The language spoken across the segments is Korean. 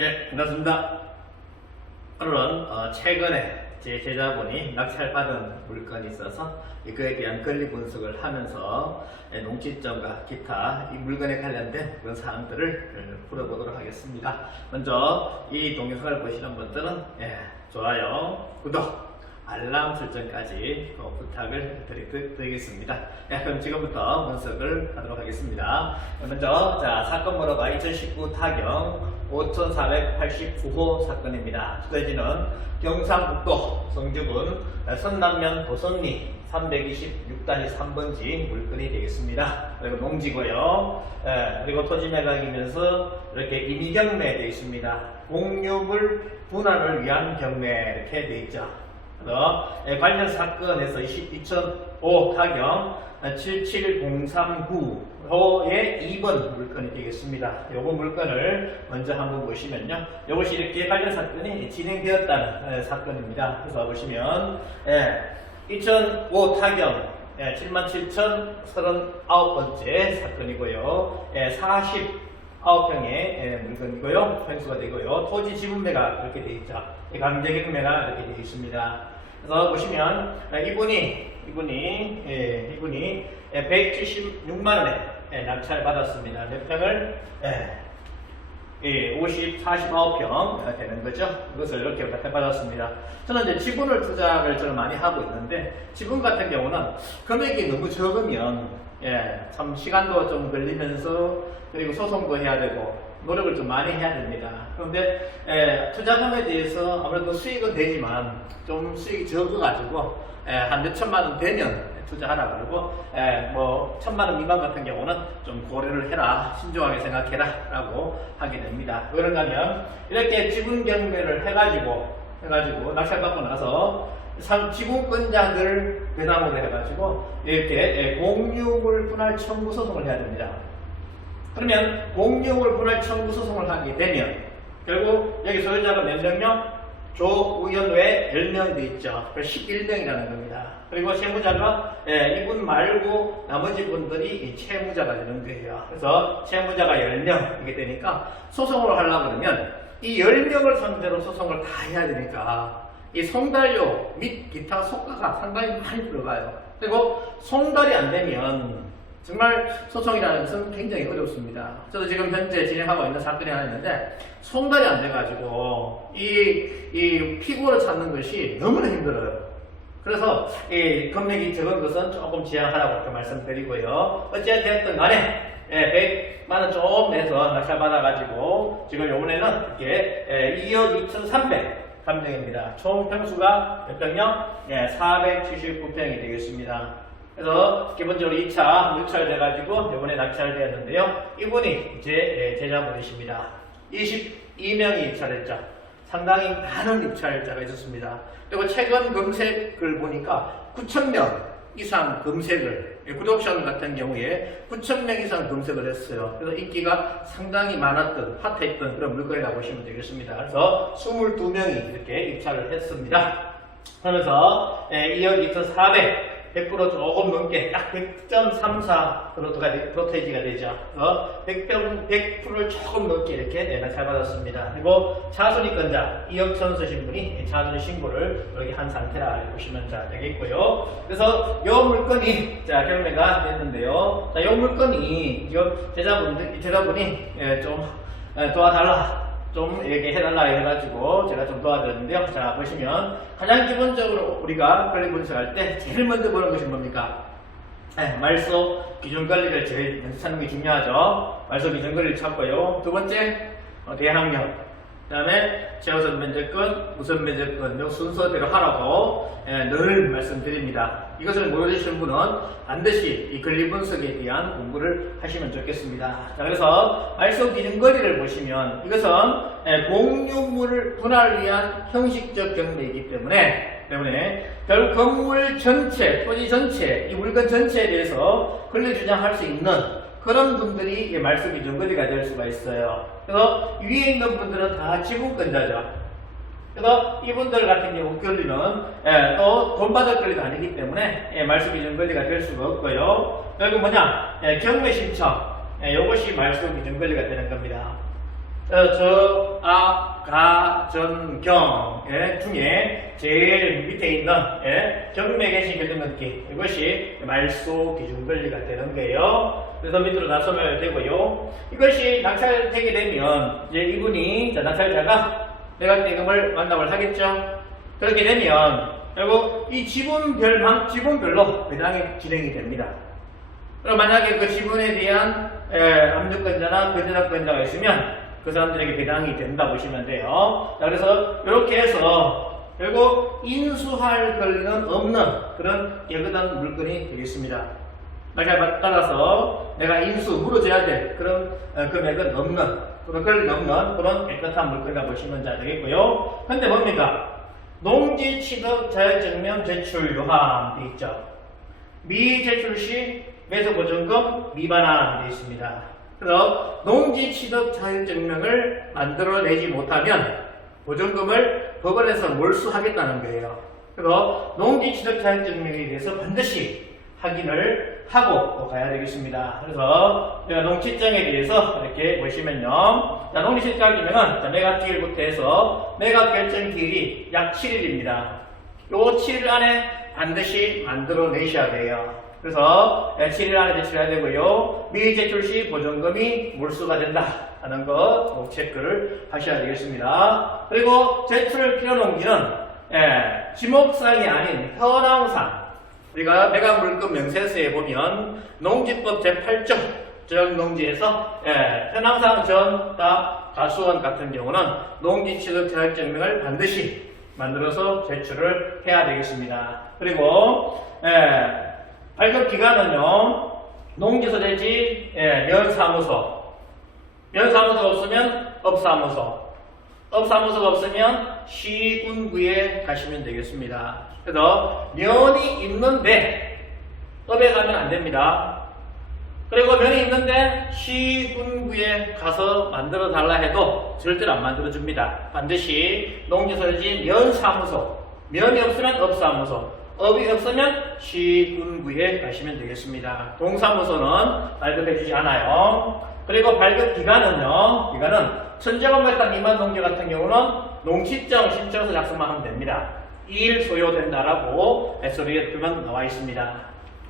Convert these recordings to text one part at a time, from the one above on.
예, 반갑습니다. 오늘은 최근에 제 제자분이 낙찰받은 물건이 있어서 그에 대한 권리 분석을 하면서 농지점과 기타 이 물건에 관련된 그런 사항들을 풀어보도록 하겠습니다. 먼저 이 동영상을 보시는 분들은 좋아요, 구독, 알람 설정까지 부탁을 드리겠습니다. 그럼 지금부터 분석을 하도록 하겠습니다. 먼저 사건 번호가 2019 타경 5489호 사건입니다. 주소지는 경상북도 성주군 선남면 도선리 326-3번지 물건이 되겠습니다. 그리고 농지고요. 그리고 토지 매각이면서 이렇게 임의경매 되어 있습니다. 공유물 분할을 위한 경매 이렇게 되어 있죠. 관련 사건에서 2005 타경 77039호의 2번 물건이 되겠습니다. 요거 물건을 먼저 한번 보시면요. 이것이 이렇게 관련 사건이 진행되었다는 사건입니다. 그래서 보시면 2005 타경 77,039번째 사건이고요. 49평의 물건이고요. 펜수가 되고요. 토지 지분매가 이렇게 되어 있죠. 강제경매가 이렇게 되어 있습니다. 그래서 보시면 이분이 176만 원에 낙찰 받았습니다. 몇 평을 49평 되는 거죠. 이것을 이렇게 낙찰 받았습니다. 저는 이제 지분을 투자를 저는 많이 하고 있는데 지분 같은 경우는 금액이 너무 적으면 참 시간도 좀 걸리면서 그리고 소송도 해야 되고 노력을 좀 많이 해야 됩니다. 그런데 투자금에 대해서 아무래도 수익은 되지만 좀 수익이 적어가지고 한 몇천만 원 되면 투자하라 그러고 뭐 1,000만 원 미만 같은 경우는 좀 고려를 해라, 신중하게 생각해라 라고 하게 됩니다. 왜 그런가 하면 이렇게 지분 경매를 해가지고 낙찰받고 나서 지분권자들 배당으로 해가지고 이렇게 공유물 분할 청구 소송을 해야 됩니다. 그러면 공유물 분할 청구 소송을 하게 되면 결국 여기 소유자가 몇 명요? 조의원 외에 10명이 되어 있죠. 11명이라는 겁니다. 그리고 채무자가 이분 말고 나머지 분들이 채무자가 되는 거예요. 그래서 채무자가 10명이게 되니까 소송을 하려고 그러면 이 10명을 상대로 소송을 다 해야 되니까 이 송달료 및 기타 속가가 상당히 많이 들어가요. 그리고 송달이 안 되면 정말 소송이라는 것은 굉장히 어렵습니다. 저도 지금 현재 진행하고 있는 사건이 하나 있는데 송달이 안 돼가지고 이 피고를 찾는 것이 너무나 힘들어요. 그래서 이 금액이 적은 것은 조금 지양하라고 이렇게 말씀드리고요. 어찌됐든 간에 100만 원 조금 내서 낙찰 받아가지고 지금 요번에는 이렇게 2억 2,300 감정입니다. 총 평수가 몇 평요? 479평이 되겠습니다. 그래서 기본적으로 2차 유찰돼가지고 이번에 낙찰되었는데요. 이분이 이제 제자분이십니다. 22명이 입찰했죠. 상당히 많은 입찰자가 있었습니다. 그리고 최근 검색을 보니까 9,000명 이상 검색을, 구독션 같은 경우에 9,000명 이상 검색을 했어요. 그래서 인기가 상당히 많았던, 핫했던 그런 물건이라고 보시면 되겠습니다. 그래서 22명이 이렇게 입찰을 했습니다. 그러면서 2억 2,400 100% 조금 넘게 딱 100.34%가 되죠. 100%를 조금 넘게 이렇게 낙찰 받았습니다. 그리고 차순위권자 2억 천수신 분이 차순위 신고를 여기 한 상태라 보시면 되겠고요. 그래서 이 물건이 경매가 됐는데요. 이 물건이 제자분이 좀 도와달라. 좀 얘기해달라 해가지고 제가 좀 도와드렸는데요. 자, 보시면 가장 기본적으로 우리가 권리 분석할 때 제일 먼저 보는 것이 뭡니까? 말소 기준 권리를 제일 먼저 찾는 게 중요하죠. 말소 기준 권리를 찾고요. 두 번째, 대항력. 그 다음에 최우선 면적권, 우선 면적권, 요 순서대로 하라고 늘 말씀드립니다. 이것을 모르시는 분은 반드시 이 권리 분석에 대한 공부를 하시면 좋겠습니다. 자, 그래서 말소 기준 권리를 보시면 이것은 공유물 분할을 위한 형식적 경매이기 때문에 결국 건물 전체, 토지 전체, 이 물건 전체에 대해서 권리 주장할 수 있는 그런 분들이 말소 기준 권리가 될 수가 있어요. 그래서 위에 있는 분들은 다 지분권자죠. 그래서 이분들 같은 경우 권리는 또 돈 받을 권리도 아니기 때문에 말소 기준 권리가 될 수가 없고요. 그리고 경매 신청, 이것이 말소 기준 권리가 되는 겁니다. 저, 아, 가, 전, 경 중에 제일 밑에 있는 경맥의 시결 넘기 이것이 말소 기준 권리가 되는 거예요. 그래서 밑으로 나서면 되고요. 이것이 낙찰되게 되면 이제 이분이 낙찰자가 매각대금을 완납을 하겠죠. 그렇게 되면 그리고 이 지분별로 배당이 진행이 됩니다. 그럼 만약에 그 지분에 대한 압류권자나 근저당권자가 있으면 그 사람들에게 배당이 된다 보시면 돼요. 자, 그래서 이렇게 해서 결국 인수할 권리는 없는 그런 깨끗한 물건이 되겠습니다. 따라서 내가 물어줘야 될 그런 금액은 없는 그런 권리는 없는 그런 깨끗한 물건이라 보시면 되겠고요. 근데 뭡니까? 농지 취득 자격증명 제출 요함 되어 있죠. 미제출 시 매수보증금 미반환 되어 있습니다. 그래서 농지 취득 자격증명을 만들어내지 못하면 보증금을 법원에서 몰수하겠다는 거예요. 그래서 농지 취득 자격증명에 대해서 반드시 확인을 하고 가야 되겠습니다. 그래서 제가 농지증에 대해서 이렇게 보시면요. 자, 농지 취득 자격증명은 매각 기일부터 해서 매각 결정 기일이 약 7일입니다. 요 7일 안에 반드시 만들어내셔야 돼요. 그래서 7일 안에 제출해야 되고요. 미제출 시 보증금이 몰수가 된다 하는 거 꼭 체크를 하셔야 되겠습니다. 그리고 제출 필요 농지는 지목상이 아닌 현황상 우리가 매각물건 명세서에 보면 농지법 제8조 지역농지에서 현황상 전답 가수원 같은 경우는 농지 취득 자격증명을 반드시 만들어서 제출을 해야 되겠습니다. 그리고 발급 기간은요, 농지소재지, 면사무소가 없으면 업사무소가 없으면 시군구에 가시면 되겠습니다. 그래서 면이 있는데 업에 가면 안 됩니다. 그리고 면이 있는데 시군구에 가서 만들어 달라 해도 절대로 안 만들어 줍니다. 반드시 농지소재지 면사무소, 면이 없으면 업사무소, 업이 없으면 시군구에 가시면 되겠습니다. 동사무소는 발급해주지 않아요. 그리고 발급 기간은요, 천제곱미터 미만 농지 같은 경우는 농지증 신청서 작성만 하면 됩니다. 2일 소요된다라고 SO리에 보면 나와 있습니다.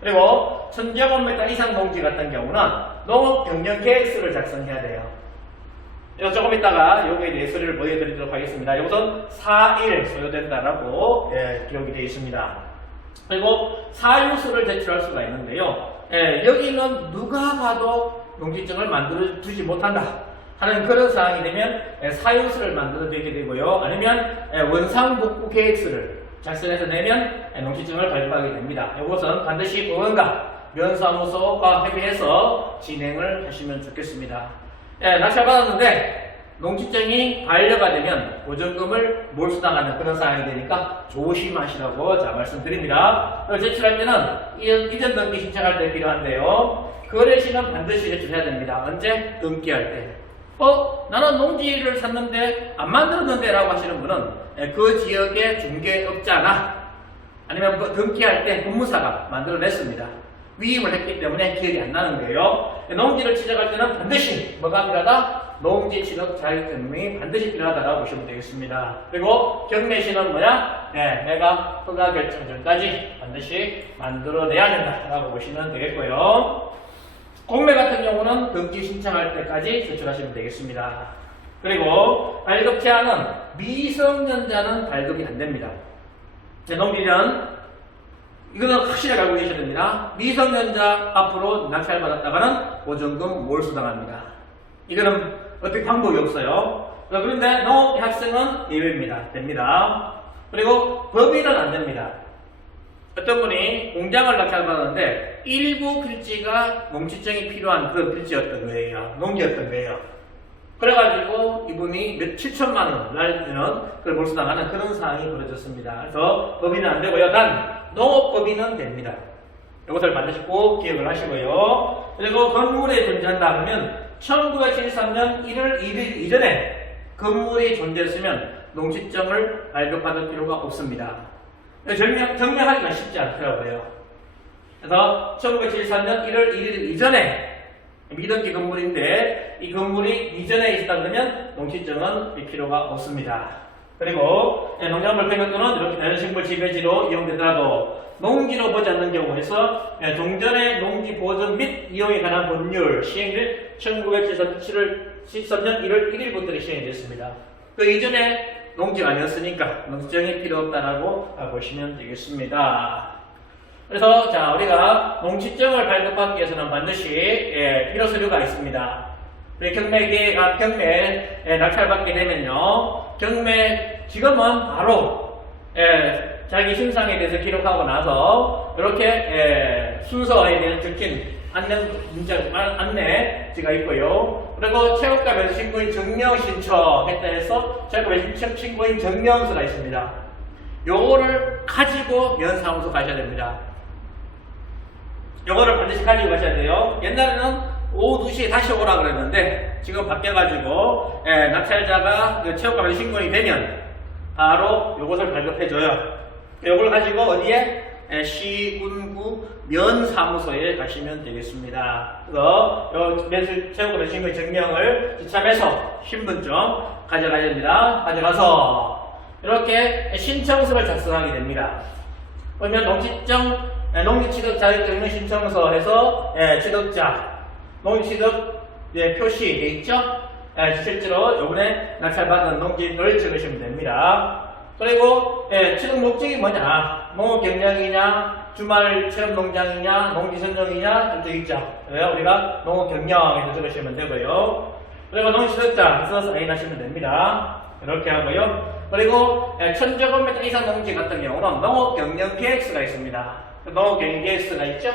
그리고 천제곱미터 이상 농지 같은 경우는 농업경영계획서를 작성해야 돼요. 조금 있다가 여기에 대해 소리를 보여드리도록 하겠습니다. 이것은 4일 소요된다라고 기록이 되어 있습니다. 그리고 사유서를 제출할 수가 있는데요. 여기는 누가 봐도 농지증을 만들어 주지 못한다 하는 그런 사항이 되면 사유서를 만들어 되게 되고요. 아니면 원상복구 계획서를 작성해서 내면 농지증을 발급하게 됩니다. 이것은 반드시 법원과 면사무소가 협의해서 진행을 하시면 좋겠습니다. 낙찰받았는데 농지증이 반려가 되면 보증금을 몰수당하는 그런 상황이 되니까 조심하시라고 말씀드립니다. 제출할 때는 이전 등기 신청할 때 필요한데요. 거래시는 반드시 제출해야 됩니다. 언제? 등기할 때. 나는 농지를 샀는데 안 만들었는데 라고 하시는 분은 그 지역의 중개업자나 아니면 등기할 때 법무사가 만들어냈습니다. 위임을 했기 때문에 기억이 안 나는 거예요. 농지를 취득할 때는 반드시 뭐가 필요하다? 농지 취득 자격증명이 반드시 필요하다고 보시면 되겠습니다. 그리고 경매시는 뭐야? 내가 허가 결정 전까지 반드시 만들어내야 된다라고 보시면 되겠고요. 공매 같은 경우는 등기 신청할 때까지 제출하시면 되겠습니다. 그리고 발급 제한은 미성년자는 발급이 안 됩니다. 농지는 이거는 확실하게 알고 계셔야 됩니다. 미성년자 앞으로 낙찰받았다가는 보증금 몰수당합니다. 이거는 어떻게 방법이 없어요. 그런데 농학생은 예외입니다. 됩니다. 그리고 법인은 안 됩니다. 어떤 분이 공장을 낙찰받았는데 일부 필지가 농지증이 필요한 그런 필지였던 거예요. 농지였던 거예요. 그래가지고 이분이 7천만 원 날리는 그걸 몰수당하는 그런 상황이 벌어졌습니다. 그래서 법인은 안 되고요. 단 농업법인은 됩니다. 이것을 반드시 꼭 기억을 하시고요. 그리고 건물에 존재한다 하면 1973년 1월 1일 이전에 건물이 존재했으면 농지증을 발급받을 필요가 없습니다. 증명하기가 쉽지 않더라고요. 그래서 1973년 1월 1일 이전에 미등기 건물인데 이 건물이 이전에 있다 그러면 농지증은 볼 필요가 없습니다. 그리고 농작물 변경 또는 이렇게 자연식물 지배지로 이용되더라도 농지로 보지 않는 경우에서 종전의 농지 보존 및 이용에 관한 법률 시행일 1913년 1월 1일부터 시행이 됐습니다. 그 이전에 농지가 아니었으니까 농지증이 필요 없다라고 보시면 되겠습니다. 그래서 자 우리가 농지증을 발급하기 위해서는 반드시 필요 서류가 있습니다. 우리 경매 낙찰받게 되면요, 경매 지금은 바로 자기 신상에 대해서 기록하고 나서 이렇게 순서에 대한 적힌 안내지가 있고요. 그리고 체육과 매수신고인 증명 신청했다 해서 체육과 매수신고인 증명서가 있습니다. 요거를 가지고 면사무소 가셔야 됩니다. 요거를 반드시 가지고 가셔야 돼요. 옛날에는 오후 2시에 다시 오라 그랬는데 지금 바뀌어가지고 낙찰자가 체육과 매수신고인이 되면 바로 요것을 발급해줘요. 요걸 가지고 어디에? 시군구 면사무소에 가시면 되겠습니다. 그래서 체육과 매수신고인 증명을 지참해서 신분증 가져가야 됩니다. 가져가서 이렇게 신청서를 작성하게 됩니다. 그러면 농지취득 자격증명 신청서에서 취득자, 농지취득 표시 돼 있죠? 실제로 요번에 낙찰받은 농지를 적으시면 됩니다. 그리고 취득 목적이 뭐냐? 농업 경영이냐, 주말 체험 농장이냐, 농지 선정이냐, 좀 있죠. 그래요? 우리가 농업 경영에서 적으시면 되고요. 그리고 농지취득자 써서 사인하시면 됩니다. 이렇게 하고요. 그리고 1000제곱미터 이상 농지 같은 경우는 농업 경영 계획서가 있습니다. 농업 경영 계획서가 있죠.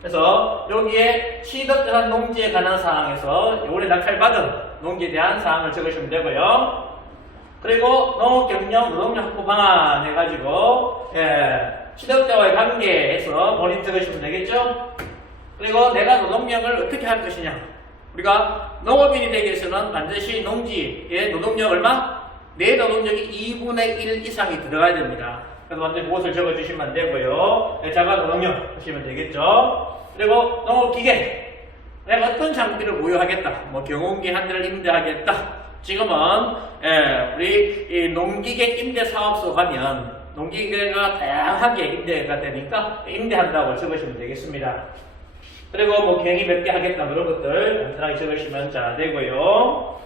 그래서 여기에 취득한 농지에 관한 사항에서 요번에 낙찰받은 농지에 대한 사항을 적으시면 되고요. 그리고 농업 경영 노동력 확보 방안 해가지고 취득자와의 관계에서 본인 적으시면 되겠죠. 그리고 내가 노동력을 어떻게 할 것이냐. 우리가 농업인이 되기 위해서는 반드시 농지에 노동력 얼마? 내 노동력이 2분의 1 이상이 들어가야 됩니다. 그래서 먼저 그것을 적어주시면 안 되고요. 자가 노동력 하시면 되겠죠. 그리고 농업기계. 내가 어떤 장비를 보유하겠다. 뭐 경운기 한 대를 임대하겠다. 지금은 우리 이 농기계 임대 사업소 가면 농기계가 다양하게 임대가 되니까 임대한다고 적으시면 되겠습니다. 그리고 뭐 경이 몇 개 하겠다 그런 것들 간단하게 적으시면 자 되고요.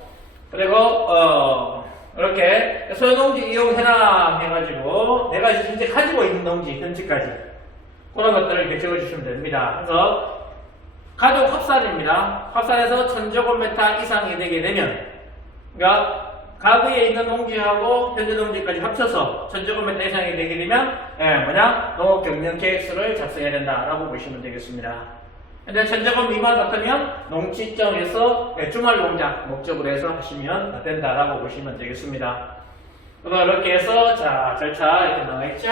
그리고 이렇게 소유농지 이용해라 해가지고 내가 실제 가지고 있는 농지 현지까지 그런 것들을 이렇게 적어주시면 됩니다. 그래서 가족 합산입니다. 합산해서 1000제곱미터 이상이 되게 되면 그러니까 가구에 있는 농지하고 현재 농지까지 합쳐서 1000제곱미터 이상이 되게 되면 농업 경영 계획서를 작성해야 된다라고 보시면 되겠습니다. 근데 1000제곱 미만 같으면 농지청에서 주말 농장 목적으로 해서 하시면 된다라고 보시면 되겠습니다. 그래서 이렇게 해서 자 절차 이렇게 나와있죠.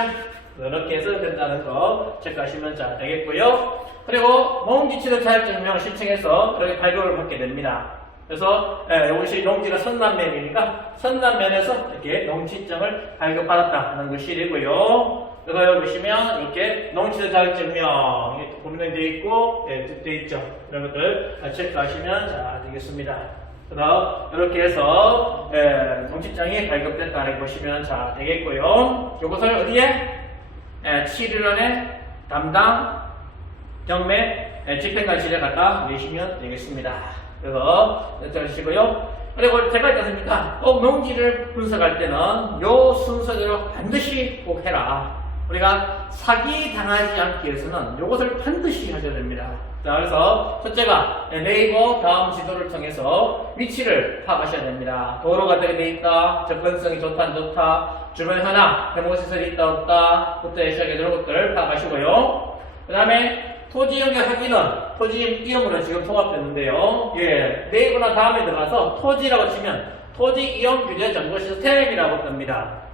이렇게 해서 된다는 거 체크하시면 자 되겠고요. 그리고 농지취득 자격증명을 신청해서 이렇게 발급을 받게 됩니다. 그래서 이것이 농지가 선남면이니까 선남면에서 이렇게 농지증을 발급받았다는 것이 되고요. 그래서 여기 보시면 이렇게 농지취득 자격증명 이게 분명히 되어 있고 되어 있죠. 이런 것들 체크하시면 자 되겠습니다. 그래서 이렇게 해서 농지장이 발급됐다고 보시면 자 되겠고요. 이것을 어디에 7일 안에 담당 경매 집행관실에 갖다 내시면 되겠습니다. 그래서 여쭤주시고요. 그리고 제가 있지 않습니까? 꼭 농지를 분석할 때는 요 순서대로 반드시 꼭 해라. 우리가 사기 당하지 않기 위해서는 이것을 반드시 하셔야 됩니다. 자, 그래서 첫째가 네이버 다음 지도를 통해서 위치를 파악하셔야 됩니다. 도로가 어떻게 돼 있다, 접근성이 좋다 안 좋다, 주변 현황, 해모시설이 있다 없다, 부터 시작해 이런 것들을 파악하시고요. 그 다음에 토지 연결 확인은 토지 이용으로 지금 통합됐는데요. 네이버나 다음에 들어가서 토지라고 치면 토지 이용 규제 정보 시스템이라고 뜹니다.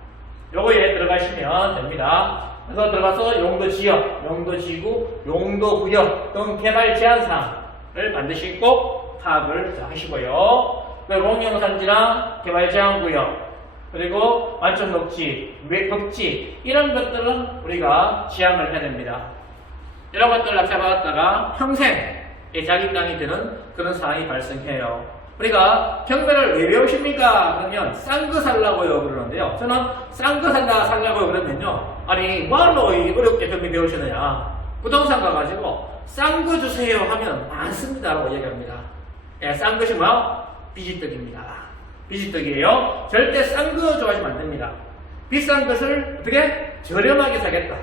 요거에 들어가시면 됩니다. 그래서 들어가서 용도 지역, 용도 지구, 용도 구역 등 개발 제한사항을 반드시 꼭 파악을 하시고요. 농용산지랑 개발 제한 구역, 그리고 완전 녹지, 벽지 이런 것들은 우리가 지향을 해야 됩니다. 이런 것들을 낙찰받았다가 평생 자기 땅이 되는 그런 상황이 발생해요. 우리가 경매를 왜 배우십니까? 그러면 싼 거 살라고요 그러는데요. 저는 싼 거 살라고요 그러면요. 아니 뭐하러 어렵게 경매 배우시느냐. 부동산 가가지고 싼 거 주세요 하면 많습니다 라고 얘기합니다. 싼 것이 뭐야? 비지떡입니다. 비지떡이에요. 절대 싼 거 좋아하시면 안 됩니다. 비싼 것을 어떻게? 저렴하게 사겠다.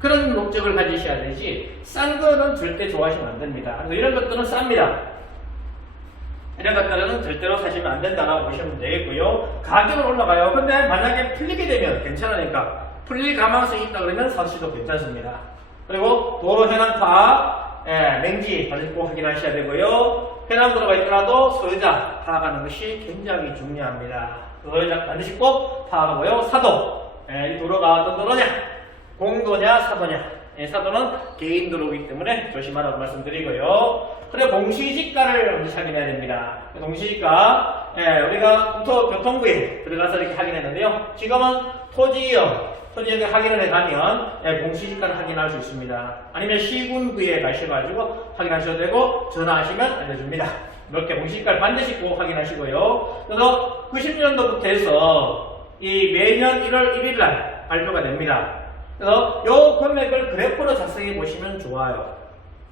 그런 목적을 가지셔야 되지 싼 거는 절대 좋아하시면 안 됩니다. 그래서 이런 것들은 쌉니다. 이런 것들은 절대로 사시면 안 된다라고 보시면 되겠고요. 가격은 올라가요. 근데 만약에 풀리게 되면 괜찮으니까 풀릴 가망성이 있다 그러면 사시도 괜찮습니다. 그리고 도로 현황 파악, 맹지 반드시 꼭 확인하셔야 되고요. 해남 도로가 있더라도 소유자 파악하는 것이 굉장히 중요합니다. 소유자 반드시 꼭 파악하고요. 사도, 이 도로가 어떤 도로냐? 공도냐 사도냐. 사도는 개인 도로이기 때문에 조심하라고 말씀드리고요. 그리고 공시지가를 먼저 확인해야 됩니다. 공시지가 우리가 국토교통부에 들어가서 이렇게 확인했는데요. 지금은 토지역에 확인을 해가면 공시지가를 확인할 수 있습니다. 아니면 시군구에 가셔가지고 확인하셔도 되고 전화하시면 알려줍니다. 이렇게 공시지가를 반드시 꼭 확인하시고요. 그래서 90년도부터 해서 이 매년 1월 1일날 발표가 됩니다. 그래서 이 금액을 그래프로 작성해 보시면 좋아요.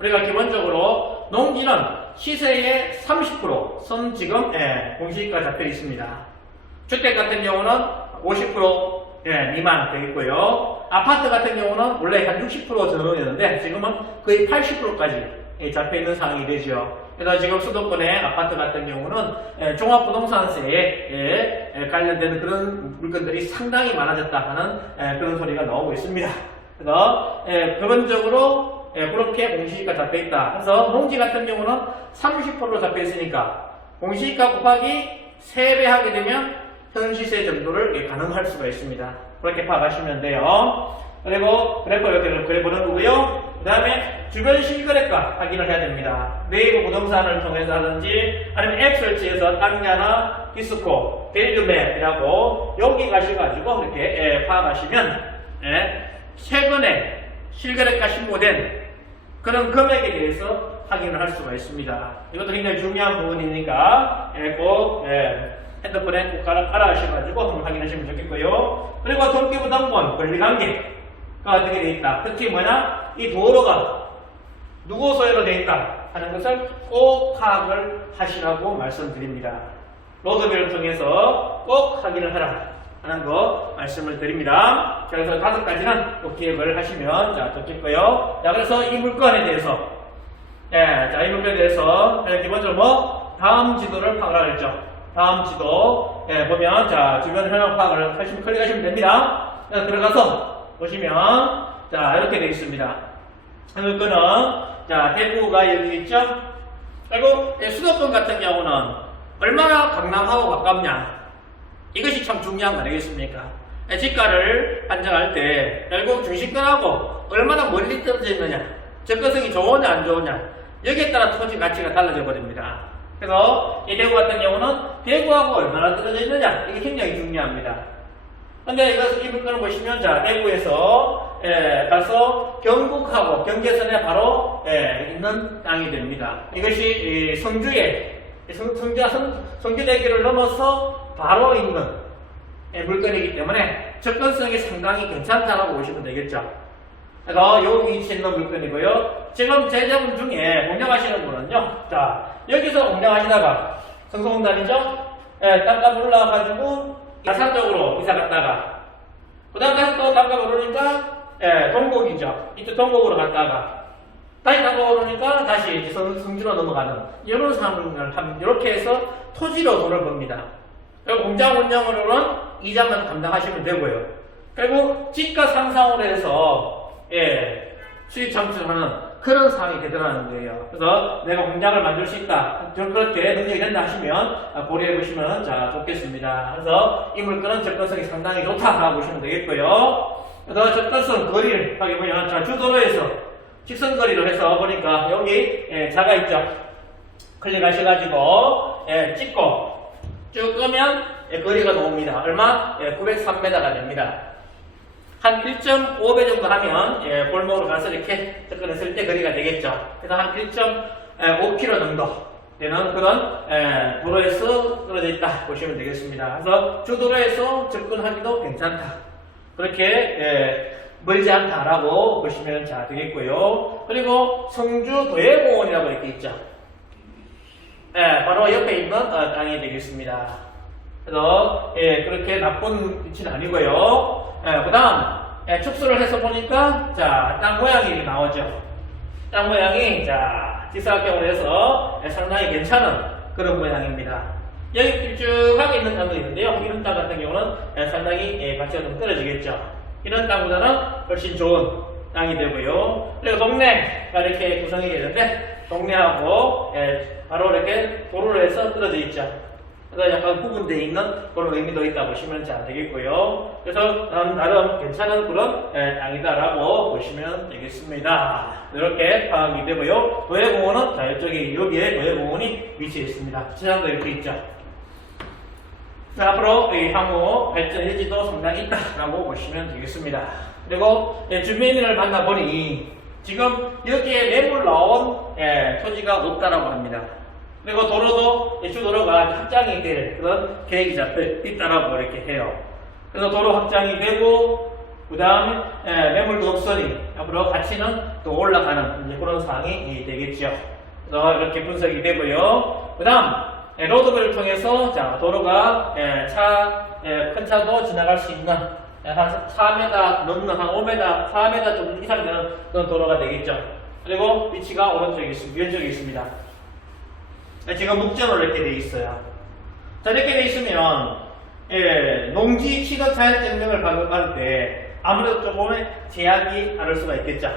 우리가 기본적으로 농지는 시세의 30% 선 지금 공시지가 잡혀 있습니다. 주택 같은 경우는 50% 미만 되어 있고요. 아파트 같은 경우는 원래 한 60% 정도였는데 지금은 거의 80%까지 잡혀 있는 상황이 되죠. 그래서 지금 수도권의 아파트 같은 경우는 종합부동산세에 관련되는 그런 물건들이 상당히 많아졌다 하는 그런 소리가 나오고 있습니다. 그래서 기본적으로 그렇게 공시지가 잡혀 있다. 그래서 농지 같은 경우는 30%로 잡혀 있으니까 공시지가 곱하기 3배 하게 되면 현시세 정도를 가늠할 수가 있습니다. 그렇게 파악하시면 돼요. 그리고 그래프 이렇게 그려보는 거고요. 그 다음에 주변 실거래가 확인을 해야 됩니다. 네이버 부동산을 통해서 하든지 아니면 앱 설치해서 땅야나 디스코, 밸류맵이라고 여기 가셔가지고 이렇게 파악하시면 최근에 실거래가 신고된 그런 금액에 대해서 확인을 할 수가 있습니다. 이것도 굉장히 중요한 부분이니까 꼭 핸드폰에 꼭 알아가셔가지고 한번 확인하시면 좋겠고요. 그리고 등기부등본 권리관계가 어떻게 되어 있다. 특히 뭐냐? 이 도로가 누구 소유로 되어 있다 하는 것을 꼭 파악을 하시라고 말씀드립니다. 로드뷰를 통해서 꼭 확인을 하라 하는 거 말씀을 드립니다. 자, 그래서 5가지는 꼭 기억을 하시면 좋겠고요. 자, 그래서 이 물건에 대해서 자, 이 물건에 대해서 기본적으로 다음 지도를 파악을 했죠. 다음 지도 보면 자, 주변 현황 파악을 하시면 클릭하시면 됩니다. 들어가서 보시면 자, 이렇게 되어 있습니다. 물건은 자, 대구가 여기 있죠. 그리고 수도권 같은 경우는 얼마나 강남하고 가깝냐, 이것이 참 중요한 거 아니겠습니까? 지가를 판정할 때 결국 중심권하고 얼마나 멀리 떨어져 있느냐, 접근성이 좋으냐 안 좋으냐, 여기에 따라 토지 가치가 달라져 버립니다. 그래서 이 대구 같은 경우는 대구하고 얼마나 떨어져 있느냐, 이게 굉장히 중요합니다. 근데 이 물건을 보시면 자, 대구에서 가서 경북하고 경계선에 바로 있는 땅이 됩니다. 이것이 성주대교를 넘어서 바로 있는 물건이기 때문에 접근성이 상당히 괜찮다고 보시면 되겠죠. 그래서 이 위치에 있는 물건이고요. 지금 제자분 중에 공장하시는 분은요, 자, 여기서 공장하시다가 성소공단이죠. 땅값 올라와가지고 야산 쪽으로 이사 갔다가 그 다음 다시 또 땅값 오르니까 동곡이죠. 이쪽 동곡으로 갔다가 다시 땅값 오르니까 다시 성주로 넘어가는 이런 상황을 하면 이렇게 해서 토지로 돈을 법니다. 그리고 공장 운영으로는 이자만 감당하시면 되고요. 그리고 지가 상상으로 해서 수익 창출하는 그런 상황이 되더라는 거예요. 그래서 내가 공장을 만들 수 있다, 그렇게 능력이 된다 하시면 고려해 보시면 좋겠습니다. 그래서 이 물건은 접근성이 상당히 좋다라고 보시면 되겠고요. 그래서 접근성 거리를 하게 보면 자, 주도로에서 직선거리로 해서 보니까 여기 자가 있죠. 클릭하셔가지고 찍고 쭉 끄면 거리가 나옵니다. 얼마? 903m가 됩니다. 한 1.5배 정도 하면 골목으로 가서 이렇게 접근했을 때 거리가 되겠죠. 그래서 한 1.5km 정도 되는 그런 도로에서 떨어져 있다 보시면 되겠습니다. 그래서 주도로에서 접근하기도 괜찮다. 그렇게 멀지 않다라고 보시면 되겠고요. 그리고 성주 도예공원이라고 이렇게 있죠. 바로 옆에 있는 땅이 되겠습니다. 그래서 그렇게 나쁜 위치는 아니고요. 그 다음 축소를 해서 보니까 땅 모양이 나오죠. 땅 모양이 지사각형으로 해서 상당히 괜찮은 그런 모양입니다. 여기 길쭉하게 있는 땅도 있는데요. 이런 땅 같은 경우는 상당히 가치가 좀 떨어지겠죠. 이런 땅보다는 훨씬 좋은 땅이 되고요. 그리고 동네가 이렇게 구성이 되는데 동네하고 바로 이렇게 도로로 해서 떨어져 있죠. 그래서 약간 구분되어 있는 그런 의미도 있다 보시면 되겠고요. 그래서 나름 괜찮은 그런 땅이다라고 보시면 되겠습니다. 이렇게 파악이 되고요. 도예공원은 이쪽에 여기에 도예공원이 위치해 있습니다. 주차장도 이렇게 있죠. 앞으로 향후 발전 여지도 상당히 있다라고 보시면 되겠습니다. 그리고 주민을 만나보니 지금 여기에 매물 나온 토지가 없다라고 합니다. 그리고 도로도 주도로가 확장이 될 그런 계획이 잡혀 있다라고 이렇게 해요. 그래서 도로 확장이 되고 그 다음에 매물도 없으니 앞으로 가치는 또 올라가는 그런 상황이 되겠죠. 그래서 이렇게 분석이 되고요. 그 다음 로드뷰를 통해서 도로가 큰 차도 지나갈 수 있는 한 4m 넘는 한 5m, 4m 좀 이상 되는 그런 도로가 되겠죠. 그리고 위치가 오른쪽에 있습니다. 왼쪽에 있습니다. 지금 목전으로 이렇게 되어 있어요. 이렇게 되어 있으면 농지 취득 자격증명을 발급할 때 아무래도 조금의 제약이 나올 수가 있겠죠.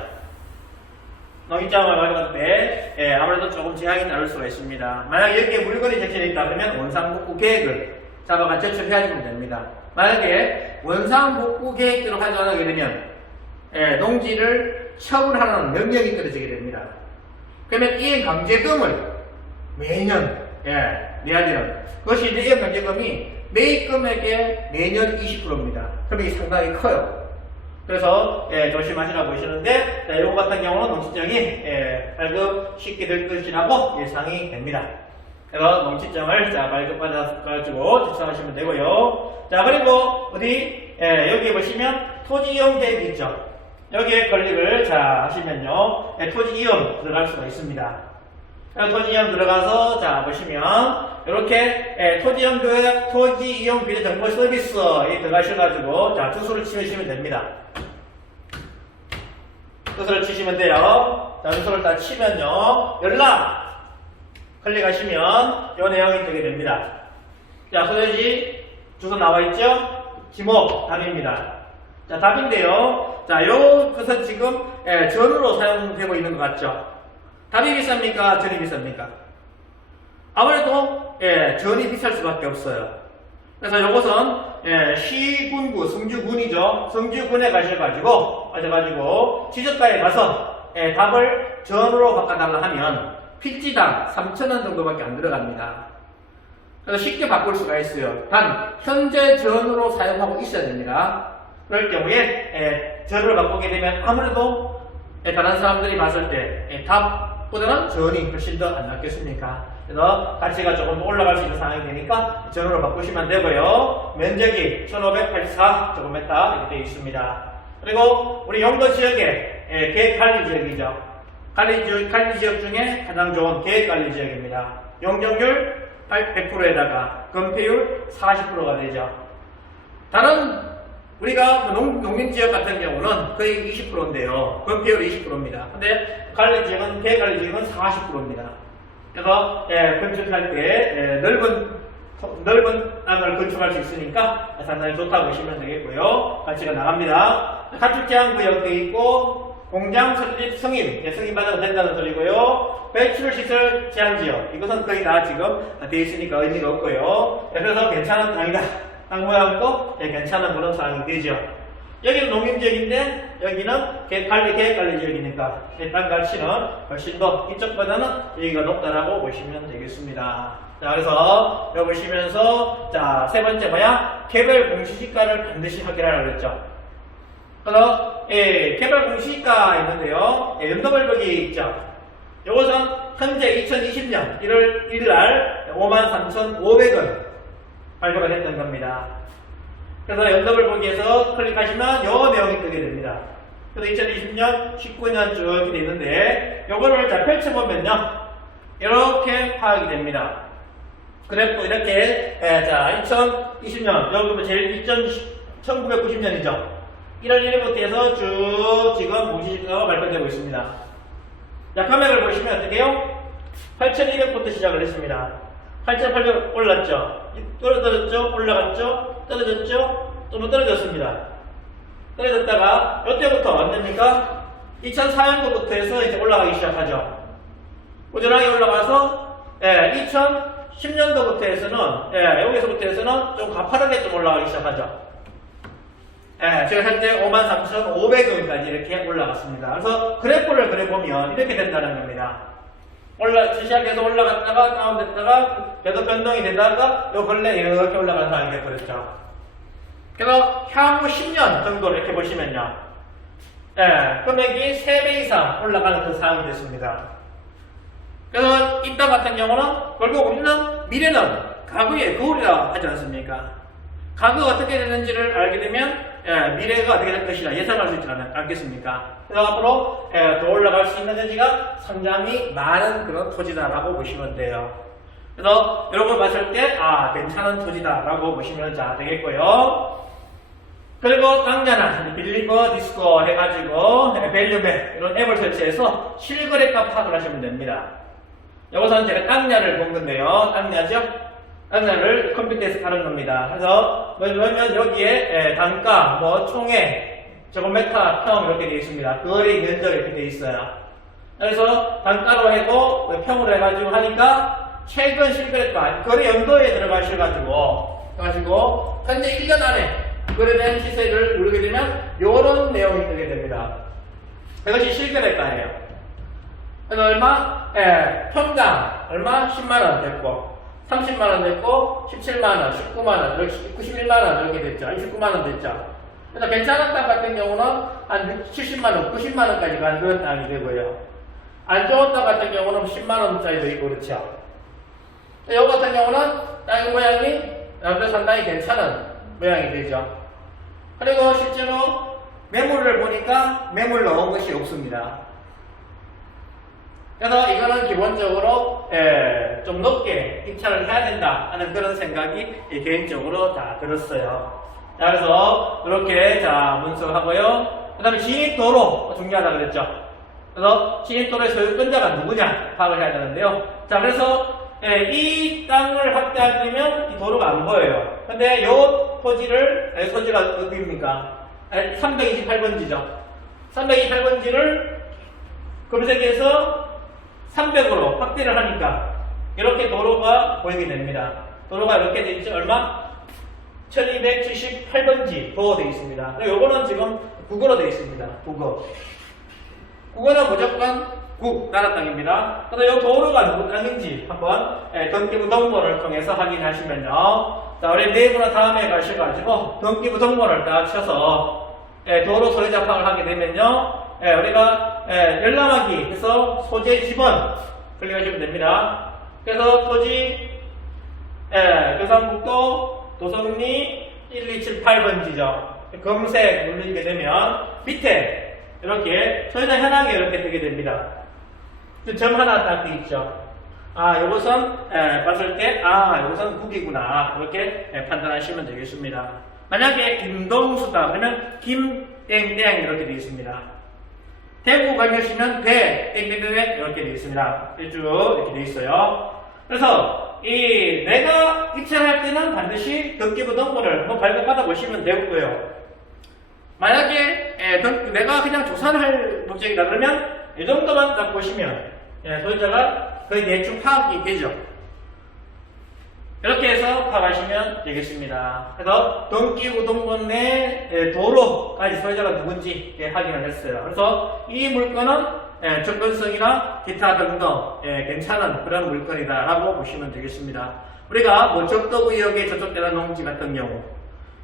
농지장을 발급할 때 아무래도 조금 제약이 나올 수가 있습니다. 만약에 여기에 물건이 적혀져 있다 그러면 원상복구 계획을 잡아가 제출해야 됩니다. 만약에 원상복구 계획대로 하지 않게 되면 농지를 처분하는 명령이 떨어지게 됩니다. 그러면 이행강제금을 매년 내야 되는 그것이 이제 이행강제금이 매입 금액의 매년 20%입니다. 금액이 상당히 커요. 그래서 조심하시라고 보시는데 이거 같은 경우는 농지증이 발급 쉽게 될 것이라고 예상이 됩니다. 그래서 농지증을 발급받아가지고 작성하시면 되고요. 그리고 어디 여기 보시면 토지이용 계획이 있죠. 여기에 클릭을 하시면요 토지이용 들어갈 수가 있습니다. 토지이용 들어가서 보시면 이렇게 토지이용 비례 정보 서비스에 들어가셔가지고 들어가시면 치우시면 됩니다. 주소를 치시면 돼요. 주소를 다 치면요 연락 클릭하시면 이 내용이 되게 됩니다. 소유지 주소 나와 있죠? 지목 답입니다. 답인데요. 요것은 지금 전으로 사용되고 있는 것 같죠? 답이 비쌉니까? 전이 비쌉니까? 아무래도 전이 비쌀 수밖에 없어요. 그래서 요것은 시군구, 성주군이죠. 성주군에 가셔가지고 지적가에 가서 답을 전으로 바꿔달라 하면 필지당 3,000원 정도밖에 안 들어갑니다. 그래서 쉽게 바꿀 수가 있어요. 단 현재 전으로 사용하고 있어야 됩니다. 그럴 경우에 전으로 바꾸게 되면 아무래도 다른 사람들이 봤을 때 답보다는 전이 훨씬 더 안 낫겠습니까? 그래서 가치가 조금 더 올라갈 수 있는 상황이 되니까 전으로 바꾸시면 되고요. 면적이 1584 제곱미터 이렇게 되어 있습니다. 그리고 우리 용도 지역에 계획관리지역이죠. 관리지역 중에 가장 좋은 계획관리지역입니다. 용적률 100%에다가 건폐율 40%가 되죠. 다른 우리가 농민지역 같은 경우는 거의 20%인데요. 건폐율 20%입니다. 근데 관리지역은 계획관리지역은 40%입니다. 그래서 건축할 때 넓은 땅을 건축할 수 있으니까 상당히 좋다고 보시면 되겠고요. 가치가 나갑니다. 가축 제한 구역되어 있고 공장 설립 승인, 승인받아도 된다는 소리고요. 배출시설 제한지역, 이것은 거의 다 지금 되어 있으니까 의미가 없고요. 그래서 괜찮은 땅이다. 땅 모양도 괜찮은 그런 상황이 되죠. 여기는 농림지역인데 여기는 계획관리지역이니까 땅 가치는 훨씬 더 이쪽보다는 여기가 높다라고 보시면 되겠습니다. 그래서 여기 보시면서 세 번째 개별 공시지가를 반드시 확인하라고 그랬죠. 그래서 개발 공시가 있는데요. 연도별벽이 있죠. 이것은 현재 2020년 1월 1일 날 53,500원 발표가 됐던 겁니다. 그래서 연도별보기에서 클릭하시면 요 내용이 뜨게 됩니다. 그래서 2020년, 19년 쭉 되어 있는데 요거를 자 펼쳐보면요. 이렇게 파악이 됩니다. 그래프 이렇게 자 2020년 여기 제일 1990년이죠. 1월 1일부터 해서 쭉 지금 공시지가가 발표되고 있습니다. 자, 금액을 보시면 어떻게 해요? 8,200부터 시작을 했습니다. 8,800 올랐죠? 떨어졌죠? 올라갔죠? 떨어졌죠? 좀 떨어졌습니다. 떨어졌다가 이때부터 언제입니까? 2004년도부터 해서 이제 올라가기 시작하죠. 꾸준하게 올라가서 2010년도부터 해서는 여기서부터 해서는 좀 가파르게 좀 올라가기 시작하죠. 지금 현재 53,500원까지 이렇게 올라갔습니다. 그래서 그래프를 그려보면 이렇게 된다는 겁니다. 시작해서 올라갔다가 다운됐다가 계속 변동이 되다가 요 근래 이렇게 올라가는 상황이 되어버렸죠. 그래서 향후 10년 정도 이렇게 보시면요. 금액이 3배 이상 올라가는 그 상황이 됐습니다. 그래서 입당 같은 경우는 결국 우리는 미래는 과거의 거울이라 하지 않습니까? 과거가 어떻게 되는지를 알게 되면 미래가 어떻게 될 것이라 예상할 수 있지 않겠습니까? 그래서 앞으로 더 올라갈 수 있는 여지가 상당히 많은 그런 토지다라고 보시면 돼요. 그래서 이런 걸 봤을 때 괜찮은 토지다라고 보시면 되겠고요. 그리고 당연한 빌리버 디스코 해가지고 밸류맵 이런 앱을 설치해서 실거래가 파악을 하시면 됩니다. 여기서는 제가 땅야를 본 건데요. 땅야죠? 땅야를 컴퓨터에서 다룬 겁니다. 그래서 그러면 여기에 단가, 총액, 제곱미터, 평 이렇게 되어 있습니다. 거래 면적 이렇게 되어 있어요. 그래서 단가로 해도 평으로 해가지고 하니까 최근 실거래가 거래 연도에 들어가셔가지고 현재 1년 안에 거래된 시세를 누르게 되면 이런 내용이 뜨게 됩니다. 이것이 실거래가예요. 그래서 얼마? 평당 얼마? 10만원 됐고 30만원 됐고 17만원, 19만원, 91만원 이렇게 됐죠. 29만원 됐죠. 그래서 괜찮은 땅 같은 경우는 한 70만원, 90만원까지 가는 그런 땅이 되고요. 안 좋은 땅 같은 경우는 10만원짜리도 있고 그렇죠. 이거 같은 경우는 땅 모양이 상당히 괜찮은 모양이 되죠. 그리고 실제로 매물을 보니까 매물 넣은 것이 없습니다. 그래서 이거는 기본적으로 좀 높게 입찰을 해야 된다 하는 그런 생각이 개인적으로 들었어요. 자, 그래서 이렇게 문서하고요. 그 다음에 진입도로 중요하다 그랬죠. 그래서 진입도로의 소유권자가 누구냐 파악을 해야 되는데요. 자, 그래서 이 땅을 확대하려면 이 도로가 안 보여요. 근데 이 토지가 어디입니까? 328번지죠. 328번지를 검색해서 300으로 확대를 하니까 이렇게 도로가 보이게 됩니다. 도로가 이렇게 되어 있죠. 얼마? 1278번지 도로 되어 있습니다. 요거는 지금 국어로 되어 있습니다. 국어는 무조건 나라 땅입니다. 그래서 이 도로가 누구 땅인지 한번 등기부 등본을 통해서 확인하시면요. 자, 우리 네이버나 다음에 가셔가지고 등기부 등본을 딱 쳐서 도로 소유자 파악을 하게 되면요. 우리가 열람하기 해서 소재 지번 클릭하시면 됩니다. 그래서 토지 경상북도 도성리 1278번지죠. 검색 누르게 되면 밑에 이렇게 소유자 현황이 이렇게 되게 됩니다. 점 하나 딱 되어 있죠. 요것은 봤을 때 요것은 국이구나 이렇게 판단하시면 되겠습니다. 만약에 김동수다 그러면 김땡땡 이렇게 되어 있습니다. 대구광역시는 땡땡땡 이렇게 되어 있습니다. 쭉 이렇게 되어 있어요. 그래서 내가 입찰할 때는 반드시 등기부 등본을 한번 발급받아 보시면 되고요. 만약에 내가 그냥 조사를 할 목적이다 그러면 이 정도만 딱 보시면 소유자가 거의 대충 파악이 되죠. 이렇게 해서 파악하시면 되겠습니다. 그래서 등기부 등본의 도로까지 소유자가 누군지 확인을 했어요. 그래서 이 물건은 접근성이나 기타 등등 괜찮은 그런 물건이다 라고 보시면 되겠습니다. 우리가 적도구역에 저촉되는 농지 같은 경우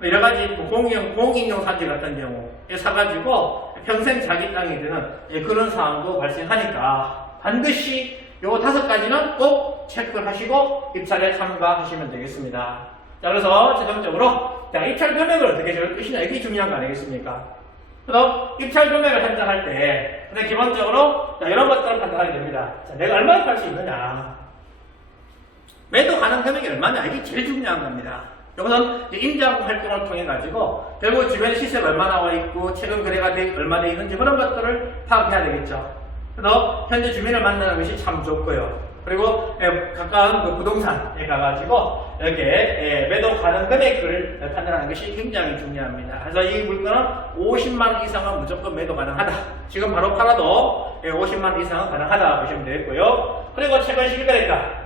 여러 가지 공인용 산지 같은 경우에 사가지고 평생 자기 땅이 되는 그런 상황도 발생하니까 반드시 요 5가지는 꼭 체크를 하시고 입찰에 참가하시면 되겠습니다. 자, 그래서 최종적으로 자, 입찰 금액을 어떻게 정할 것이냐, 이게 중요한 거 아니겠습니까? 그래서 입찰 금액을 산정할 때 기본적으로 자, 이런 것들을 판단하게 됩니다. 자, 내가 얼마에 팔 수 있느냐, 매도 가능 금액이 얼마냐, 이게 제일 중요한 겁니다. 이것은 임장 활동을 통해 가지고 결국 주변 시세가 얼마 나와 있고 최근 거래가 얼마 돼 있는지 그런 것들을 파악해야 되겠죠. 그래서 현재 주민을 만나는 것이 참 좋고요. 그리고 가까운 그 부동산에 가가지고 이렇게 매도 가능 금액을 판단하는 것이 굉장히 중요합니다. 그래서 이 물건은 50만 원 이상은 무조건 매도 가능하다. 지금 바로 팔아도 50만 원 이상은 가능하다 보시면 되겠고요. 그리고 최근 실거래가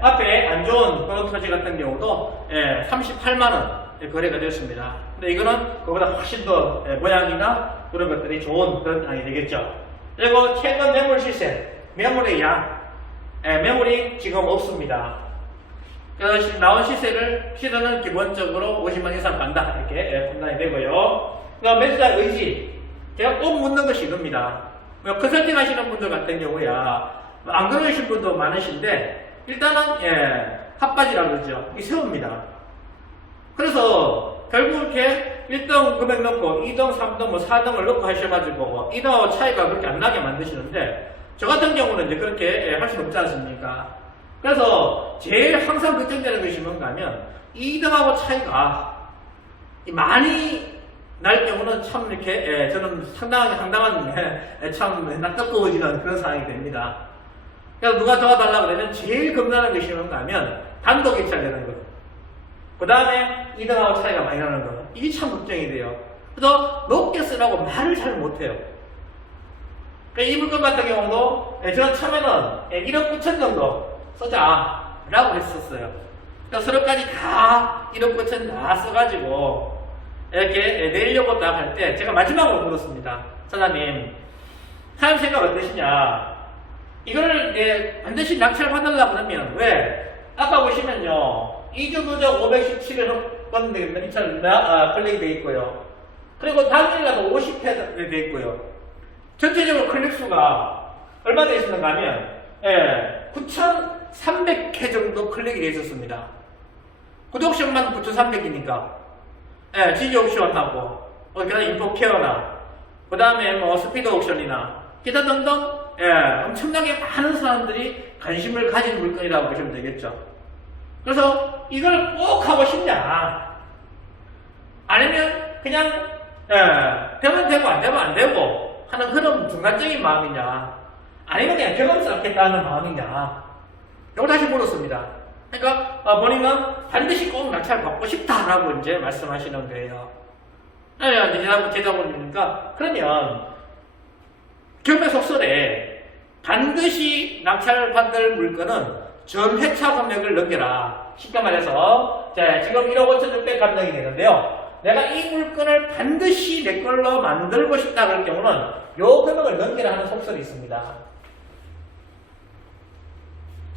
앞에 안 좋은 그런 토지 같은 경우도 38만원 거래가 되었습니다. 근데 이거는 그보다 훨씬 더 모양이나 그런 것들이 좋은 그런 땅이 되겠죠. 그리고 최근 매물 시세, 매물의 양, 매물이 지금 없습니다. 그래서 나온 시세는 기본적으로 50만 이상 간다, 이렇게 판단이 되고요. 그다음 매수자 의지, 제가 꼭 묻는 것이 이겁니다. 컨설팅 하시는 분들 같은 경우야 안 그러신 분도 많으신데 일단은 핫바지라고 그러죠. 이 세웁니다. 그래서 결국 이렇게 1등 금액 넣고 2등, 3등, 4등을 넣고 하셔가지고 2등하고 차이가 그렇게 안 나게 만드시는데 저 같은 경우는 이제 그렇게 할 수는 없지 않습니까? 그래서 제일 항상 걱정되는 것이 뭔가 하면 2등하고 차이가 많이 날 경우는 참 이렇게 저는 상당히 황당한 참 낯뜨거워지는 그런 상황이 됩니다. 그래서 누가 도와달라고 그러면 제일 겁나는 것이 뭔가 하면 단독 입찰되는 거. 그 다음에 2등하고 차이가 많이 나는 거. 이게 참 걱정이 돼요. 그래서 높게 쓰라고 말을 잘 못해요. 이 물건 같은 경우도 저는 처음에는 1억 9천 정도 쓰자라고 했었어요. 그래서 서로까지 다 1억 9천 다 써가지고 이렇게 내려고 딱 할 때 제가 마지막으로 물었습니다. 사장님, 사장님 생각 어떠시냐? 이걸 반드시 낙찰 받으려고 그러면 왜? 아까 보시면요, 2주 누적 517번 입찰 클릭이 되어 있고요. 그리고 당일날도 50회 되어 있고요. 전체적으로 클릭 수가 얼마 되어 있었는가 하면 9,300회 정도 클릭이 되어 있었습니다. 구독 옵션만 9,300이니까 지지 옵션하고 그다음에 인포 케어나 그 다음에 뭐 스피드 옵션이나 기타 등등 엄청나게 많은 사람들이 관심을 가진 물건이라고 보시면 되겠죠. 그래서 이걸 꼭 하고 싶냐, 아니면 그냥 되면 되고 안 되면 안 되고 하는 그런 중간적인 마음이냐, 아니면 그냥 경험스럽겠다는 마음이냐, 이걸 다시 물었습니다. 그러니까 본인은 반드시 꼭 낙찰 받고 싶다라고 이제 말씀하시는 거예요. 대답을 그러면 경매 속설에 반드시 낙찰받을 물건은 전 회차 금액을 넘겨라. 쉽게 말해서 지금 1억 5천6백 감정이 되는데요. 내가 이 물건을 반드시 내 걸로 만들고 싶다 그럴 경우는 요 금액을 넘기라 하는 속설이 있습니다.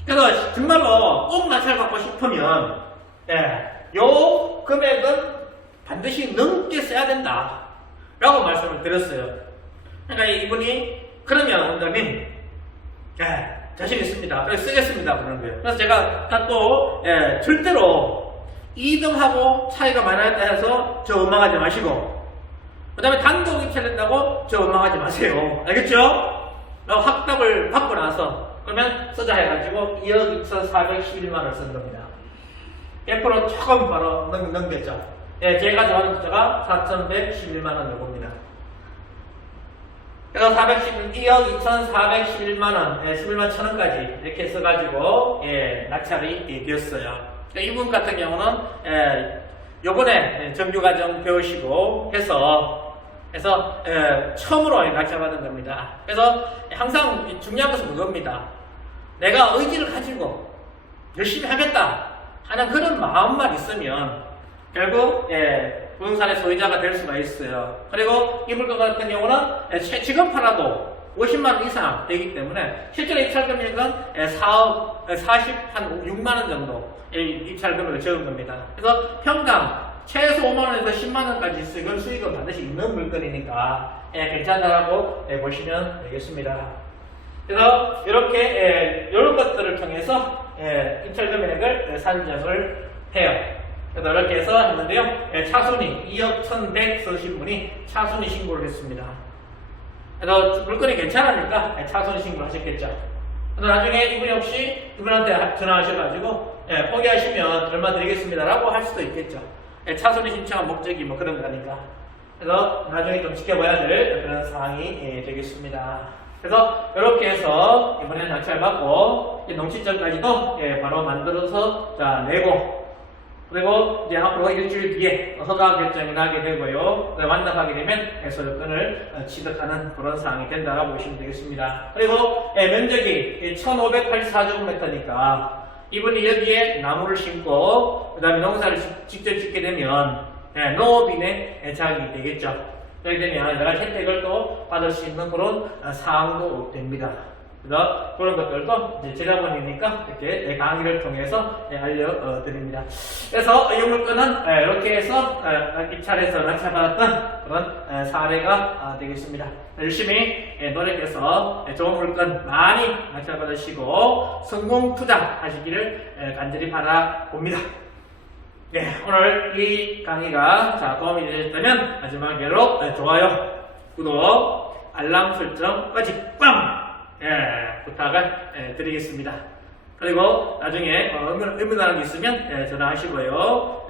그래서 정말로 꼭 낙찰받고 싶으면 요 금액은 반드시 넘게 써야 된다 라고 말씀을 드렸어요. 그러니까 이분이 그러면 원장님 자신 있습니다. 그래서 쓰겠습니다 그러는 거예요. 그래서 제가 또 절대로 2등하고 차이가 많이 났다 해서 저 원망하지 마시고, 그 다음에 단독 입찰된다고 저 원망하지 마세요. 알겠죠? 라고 확답을 받고 나서 그러면 쓰자 해가지고 2억 2,411만원을 쓴 겁니다. 100% 조금 바로 넘겼죠. 제가 좋아하는 숫자가 4,111만원 요겁니다. 그래서 2억 2,411만원, 11만 1,000원까지 이렇게 써가지고 낙찰이 되었어요. 이분 같은 경우는 요번에 정규과정 배우시고 해서 처음으로 낙찰받은 겁니다. 그래서 항상 중요한 것은 그겁니다. 내가 의지를 가지고 열심히 하겠다 하는 그런 마음만 있으면 결국 부동산의 소유자가 될 수가 있어요. 그리고 이 물건 같은 경우는 지금 팔아도 50만원 이상 되기 때문에 실제로 입찰 금액은 46만원 정도 입찰 금액을 적은 겁니다. 그래서 평당 최소 5만원에서 10만원까지 수익은 반드시 있는 물건이니까 괜찮다라고 보시면 되겠습니다. 그래서 이렇게 이런 것들을 통해서 인철 금액을 산정을 해요. 그래서 이렇게 해서 했는데요. 차순위 2억 1,100 쓰신 분이 차순위 신고를 했습니다. 그래서 물건이 괜찮으니까 차순위 신고를 하셨겠죠. 그래서 나중에 이분이 혹시 이분한테 전화하셔가지고 포기하시면 얼마 드리겠습니다 라고 할 수도 있겠죠. 차순위 신청한 목적이 뭐 그런 거니까. 그래서 나중에 좀 지켜봐야 될 그런 상황이 되겠습니다. 그래서 이렇게 해서 이번에는 낙찰받고 농취점까지도 바로 만들어서 내고, 그리고 이제 앞으로 일주일 뒤에 허가 결정이 나게 되고요. 완납하게 되면 소유권을 취득하는 그런 상황이 된다고 보시면 되겠습니다. 그리고 면적이 1584제곱미터니까 이분이 여기에 나무를 심고 그 다음에 농사를 직접 짓게 되면 농업인의 자격이 되겠죠. 그렇게 되면 여러 가지 혜택을 또 받을 수 있는 그런 사항도 됩니다. 그래서 그런 것들도 이제 제자본이니까 이렇게 강의를 통해서 알려드립니다. 그래서 이 물건은 이렇게 해서 입찰에서 낙찰받았던 그런 사례가 되겠습니다. 열심히 노력해서 좋은 물건 많이 낙찰받으시고 성공 투자하시기를 간절히 바라봅니다. 네, 오늘 이 강의가 도움이 되셨다면 마지막으로 좋아요, 구독, 알람 설정까지 꽝! 부탁을 드리겠습니다. 그리고 나중에 의문하는 게 있으면 전화하시고요.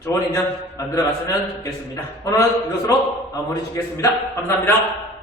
좋은 인연 만들어 갔으면 좋겠습니다. 오늘은 이것으로 마무리 짓겠습니다. 감사합니다.